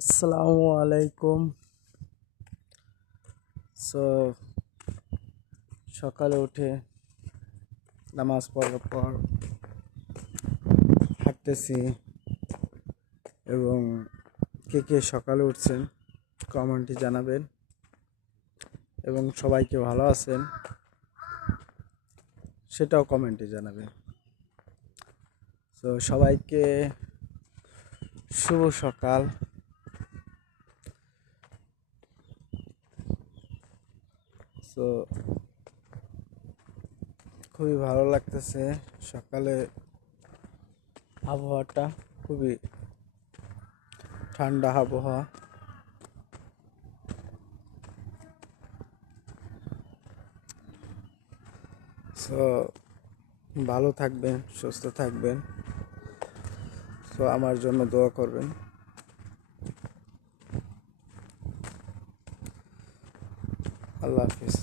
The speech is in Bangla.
আসসালামু আলাইকুম। সো সকালে উঠে নামাজ পড়ার পর হাঁটতেছি এবং কে কে সকালে উঠছেন কমেন্টে জানাবেন এবং সবাইকে ভালো আছেন সেটাও কমেন্টে জানাবেন। তো সবাইকে শুভ সকাল। সো খুবই ভালো লাগতেছে সকালে, আবহাওয়াটা খুবই ঠান্ডা আবহাওয়া। সো ভালো থাকবেন, সুস্থ থাকবেন। সো আমার জন্য দোয়া করবেন। আল্লাহ হাফিজ।